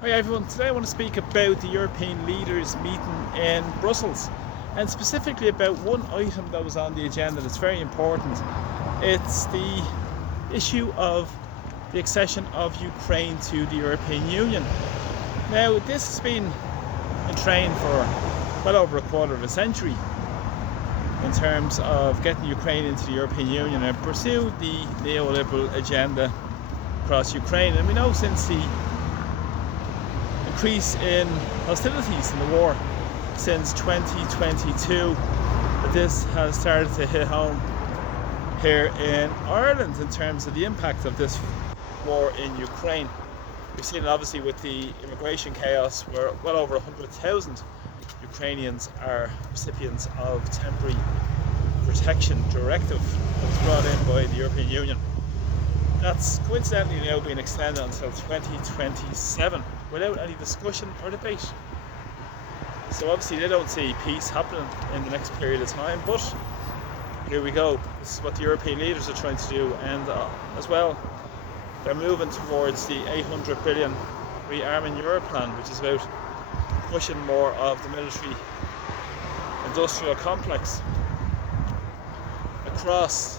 Hi everyone, today I want to speak about the European leaders meeting in Brussels and specifically about one item that was on the agenda that's very important. It's the issue of the accession of Ukraine to the European Union. Now, this has been in train for well over a quarter of a century in terms of getting Ukraine into the European Union and pursue the neoliberal agenda across Ukraine. And we know since the increase in hostilities in the war since 2022 that this has started to hit home here in Ireland in terms of the impact of this war in Ukraine. We've seen it obviously with the immigration chaos where well over 100,000 Ukrainians are recipients of temporary protection directive that was brought in by the European Union. That's coincidentally now being extended until 2027 without any discussion or debate. So obviously they don't see peace happening in the next period of time, but here we go. This is what the European leaders are trying to do, and as well they're moving towards the 800 billion rearming Europe plan, which is about pushing more of the military industrial complex across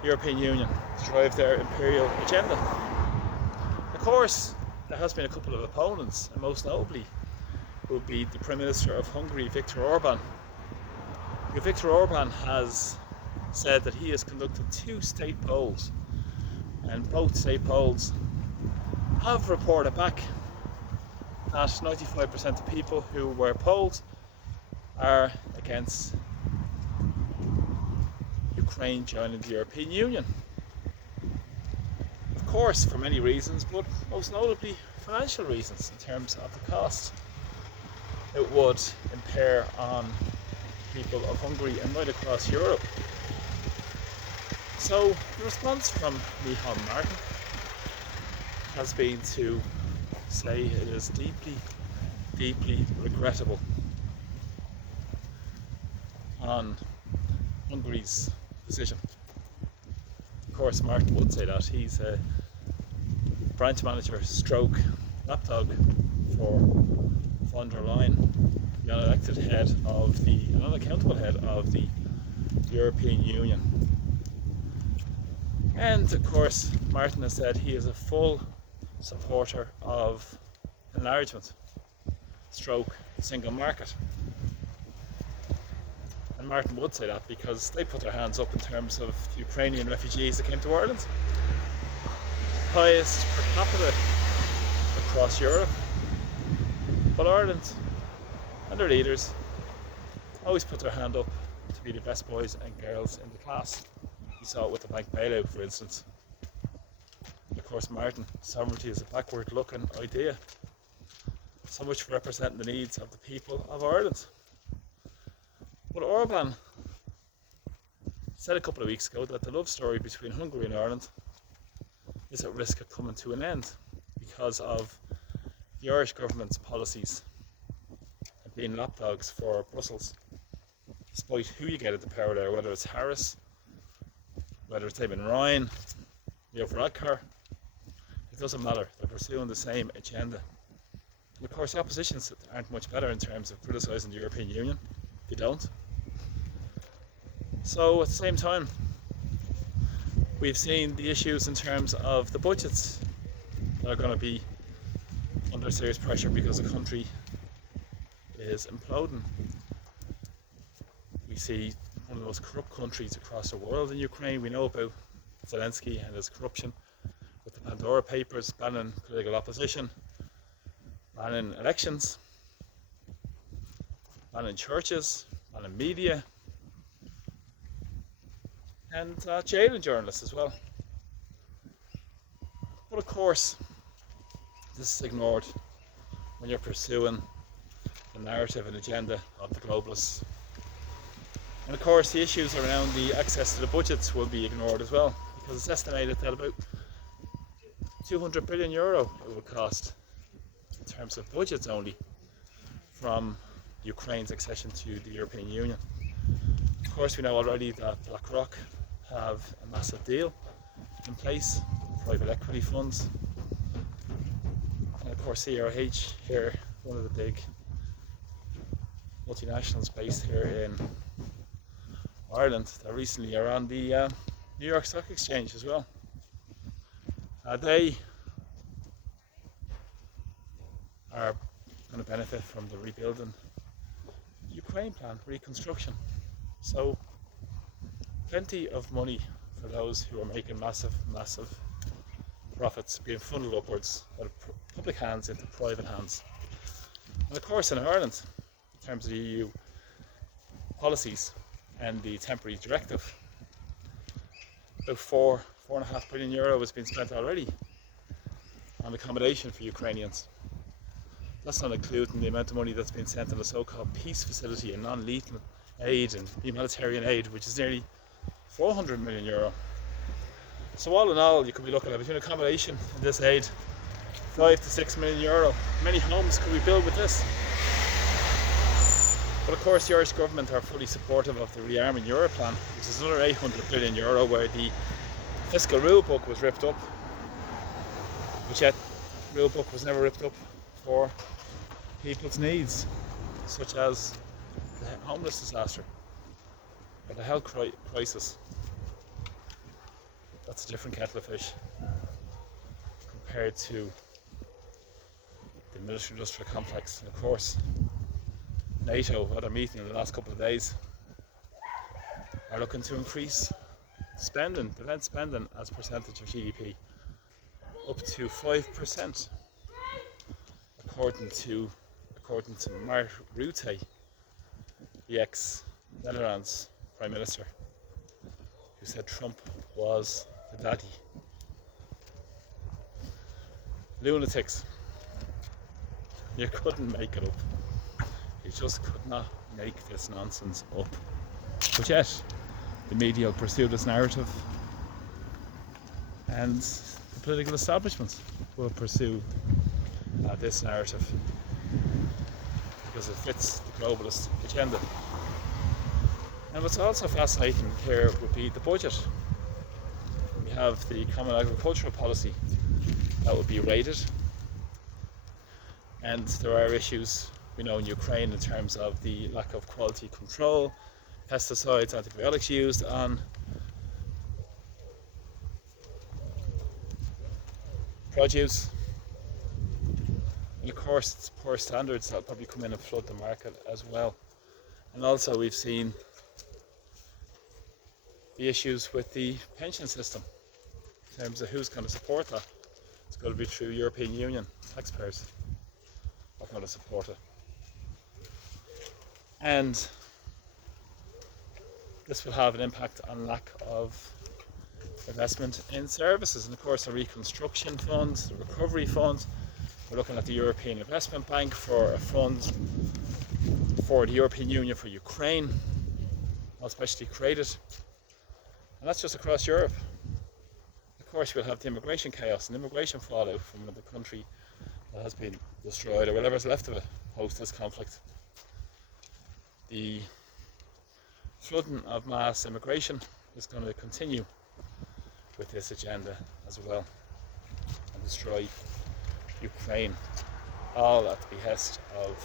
the European Union to drive their imperial agenda. Of course, there has been a couple of opponents, and most notably would be the Prime Minister of Hungary, Viktor Orban. Viktor Orban has said that he has conducted 2 state polls, and both state polls have reported back that 95% of people who were polled are against Ukraine joining the European Union. Of course, for many reasons, but most notably financial reasons in terms of the cost it would impair on people of Hungary and right across Europe. So the response from Michal Martin has been to say it is deeply, deeply regrettable on Hungary's decision. Of course, Martin would say that. He's a branch manager stroke lapdog for von der Leyen, the unelected head of the, an unaccountable head of the European Union. And of course, Martin has said he is a full supporter of enlargement, stroke the single market. And Martin would say that because they put their hands up in terms of the Ukrainian refugees that came to Ireland. Highest per capita across Europe. But Ireland and their leaders always put their hand up to be the best boys and girls in the class. You saw it with the bank bailout, for instance. And of course, Martin, sovereignty is a backward looking idea. So much for representing the needs of the people of Ireland. But Orban said a couple of weeks ago that the love story between Hungary and Ireland is at risk of coming to an end because of the Irish government's policies and being lapdogs for Brussels, despite who you get at the power there, whether it's Harris, whether it's Eamon Ryan, Leo Varadkar, it doesn't matter. They're pursuing the same agenda. And of course, the oppositions aren't much better in terms of criticising the European Union. They don't. So at the same time, we've seen the issues in terms of the budgets that are going to be under serious pressure because the country is imploding. We see one of the most corrupt countries across the world in Ukraine. We know about Zelensky and his corruption with the Pandora Papers, banning political opposition, banning elections, banning churches, banning media, and jailing journalists as well. But of course, this is ignored when you're pursuing the narrative and agenda of the globalists. And of course, the issues around the access to the budgets will be ignored as well, because it's estimated that about 200 billion euro it will cost in terms of budgets only from Ukraine's accession to the European Union. Of course, we know already that BlackRock have a massive deal in place, private equity funds, of course CRH here, one of the big multinationals based here in Ireland, that recently are on the New York Stock Exchange as well. They are going to benefit from the rebuilding Ukraine plan, reconstruction. So plenty of money for those who are making massive profits being funneled upwards out of public hands into private hands. And of course in Ireland, in terms of the EU policies and the temporary directive, about €4.5 billion has been spent already on accommodation for Ukrainians. That's not including the amount of money that's been sent on the so-called peace facility and non-lethal aid and humanitarian aid, which is nearly €400 million. So all in all, you could be looking at between accommodation and this aid, €5 to €6 million. How many homes could we build with this? But of course the Irish government are fully supportive of the Rearming Europe plan, which is another €800 billion where the fiscal rule book was ripped up, but yet the rule book was never ripped up for people's needs, such as the homeless disaster or the health crisis. That's a different kettle of fish compared to the military-industrial complex. And of course, NATO, at a meeting in the last couple of days, are looking to increase spending, defence spending as a percentage of GDP up to 5%, according to Mark Rutte, the ex-Netherlands Prime Minister, who said Trump was the daddy. Lunatics. You couldn't make it up. You just could not make this nonsense up. But yet, the media will pursue this narrative, and the political establishment will pursue this narrative because it fits the globalist agenda. And what's also fascinating here would be the budget. We have the Common Agricultural Policy that would be raided, and there are issues we know in Ukraine in terms of the lack of quality control, pesticides, antibiotics used on produce, and of course it's poor standards that'll probably come in and flood the market as well. And also we've seen the issues with the pension system in terms of who's going to support that. It's going to be through European Union taxpayers are going to support it. And this will have an impact on lack of investment in services. And of course the reconstruction funds, the recovery funds, we're looking at the European Investment Bank for a fund for the European Union for Ukraine, all specially created. And that's just across Europe. Of course we'll have the immigration chaos and immigration fallout from the country that has been destroyed, or whatever's left of it post this conflict. The flooding of mass immigration is going to continue with this agenda as well, and destroy Ukraine, all at the behest of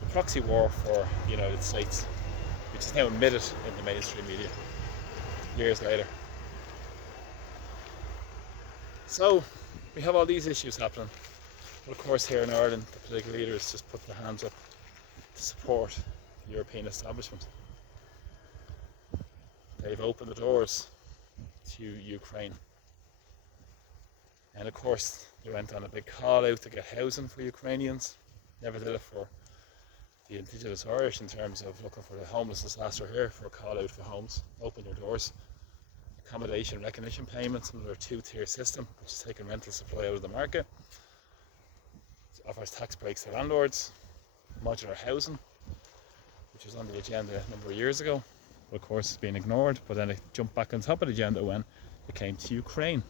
the proxy war for the United States, which is now admitted in the mainstream media years later. So we have all these issues happening, but of course here in Ireland the political leaders just put their hands up to support the European establishment. They've opened the doors to Ukraine, and of course they went on a big call out to get housing for Ukrainians. Never did it for the indigenous Irish in terms of looking for the homeless disaster here, for a call out for homes. Open your doors. Accommodation recognition payments under a two-tier system, which is taking rental supply out of the market. It offers tax breaks to landlords. Modular housing, which was on the agenda a number of years ago, but of course it's been ignored, but then it jumped back on top of the agenda when it came to Ukraine.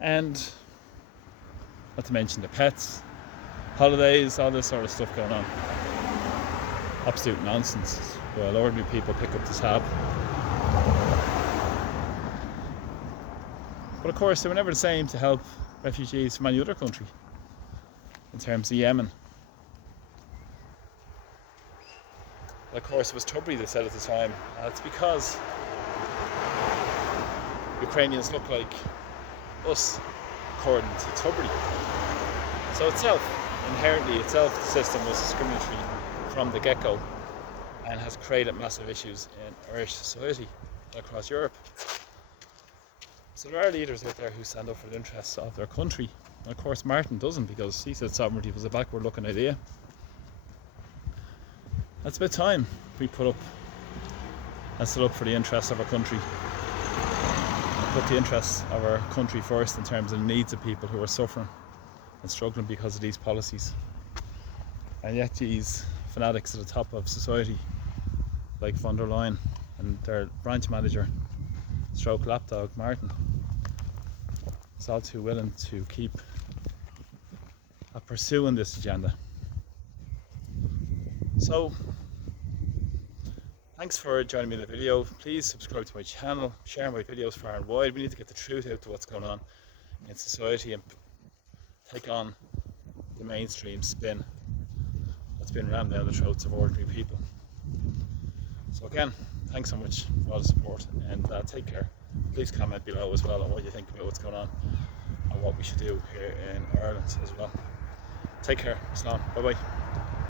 And not to mention the pets, holidays, all this sort of stuff going on. Absolute nonsense. Well, ordinary people pick up the tab. But of course they were never the same to help refugees from any other country, in terms of Yemen. Of course, it was Tubri, they said at the time. It's because Ukrainians look like us, according to Tubri. So inherently itself, the system was discriminatory from the get-go and has created massive issues in Irish society across Europe. So there are leaders out there who stand up for the interests of their country. And of course Martin doesn't, because he said sovereignty was a backward looking idea. It's about time we put up and stood up for the interests of our country. And put the interests of our country first in terms of the needs of people who are suffering and struggling because of these policies. And yet these fanatics at the top of society, like von der Leyen and their branch manager, stroke lapdog Martin, is all too willing to keep pursuing this agenda. So thanks for joining me in the video. Please subscribe to my channel, share my videos far and wide. We need to get the truth out to what's going on in society and take on the mainstream spin that's been rammed down the throats of ordinary people. So again, thanks so much for all the support, and take care. Please comment below as well on what you think about what's going on and what we should do here in Ireland as well. Take care. Islam. Bye bye.